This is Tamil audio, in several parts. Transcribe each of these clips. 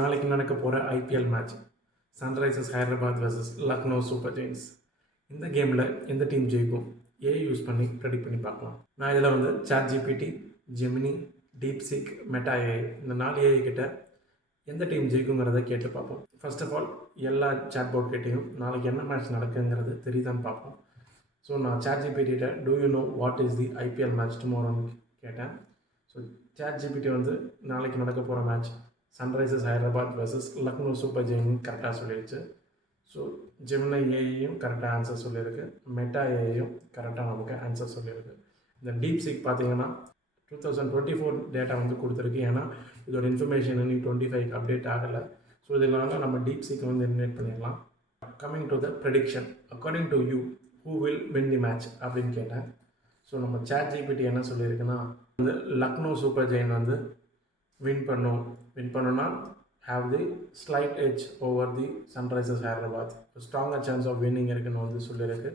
நாளைக்கு நடக்க போகிற IPL match Sunrisers Hyderabad versus Lucknow Super Giants. இந்த கேமில் எந்த டீம் ஜெயிக்கும் யூஸ் பண்ணி ப்ரெடிக்ட் பண்ணி பார்க்கலாம். நான் இதில் வந்து ChatGPT, ஜெமினி, டீப்சீக், மெட்டா இந்த 4 ஏஐ கிட்ட எந்த டீம் ஜெயிக்குங்கிறத கேட்டு பார்ப்போம். ஃபர்ஸ்ட் ஆஃப் ஆல் எல்லா சாட்போர்ட் கிட்டையும் நாளைக்கு என்ன மேட்ச் நடக்குங்கிறது தெரியுதான்னு பார்ப்போம். ஸோ நான் ChatGPT do you know what is the IPL match டுமாரோன்னு கேட்டேன். ஸோ ChatGPT வந்து நாளைக்கு நடக்க போகிற match Sunrisers Hyderabad versus Lucknow Super Giants கரெக்டாக சொல்லிடுச்சு. ஸோ ஜெமினி ஏஐயும் கரெக்டாக ஆன்சர் சொல்லியிருக்கு, மெட்டா ஏஐயும் கரெக்டாக நமக்கு ஆன்சர் சொல்லியிருக்கு. இந்த டீப்சீக் பார்த்தீங்கன்னா 2024 டேட்டா வந்து கொடுத்துருக்கு. ஏன்னா இதோட இன்ஃபர்மேஷன் இன்னும் 25 அப்டேட் ஆகலை. ஸோ இதனால நம்ம டீப்சீக்கை வந்து எலிமினேட் பண்ணிடலாம். Coming to the prediction, according to you who will win the match அப்படின்னு கேட்டேன். ஸோ நம்ம ChatGPT என்ன சொல்லியிருக்குன்னா வந்து லக்னோ சூப்பர் ஜெயின் வந்து வின் பண்ணோன்னா have the slight edge over the Sunrisers Hyderabad, stronger chance of winning இருக்குன்னு வந்து சொல்லியிருக்கு.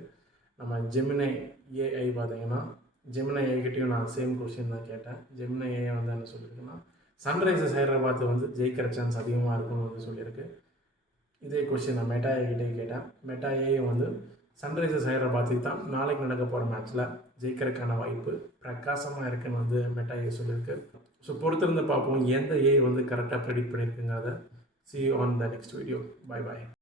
நம்ம ஜெமினி ஏஐ பார்த்தீங்கன்னா ஜெமினி ஏஐக்கிட்டையும் நான் சேம் கொஸ்டின் தான் கேட்டேன். ஜெமினி ஏஐ வந்து என்ன சொல்லியிருக்குன்னா சன்ரைசர்ஸ் ஹைதராபாத் வந்து ஜெயிக்கிற சான்ஸ் அதிகமாக இருக்குன்னு வந்து சொல்லியிருக்கு. இதே கொஸ்டின் நான் மெட்டா ஏஐக்கிட்டே கேட்டேன். மெட்டா ஏஐ வந்து சன்ரைசர்ஸ் ஹைதராபாத்துக்கு தான் நாளைக்கு நடக்க போகிற மேட்ச்சில் ஜெயிக்கிறதுக்கான வாய்ப்பு பிரகாசமாக இருக்குன்னு வந்து மெட்டா ஏஐ சொல்லியிருக்கு. ஸோ பொறுத்திருந்து பார்ப்போம் எந்த ஏஐ வந்து கரெக்டாக predict பண்ணியிருக்குங்கிறத. See you on the next video. Bye bye.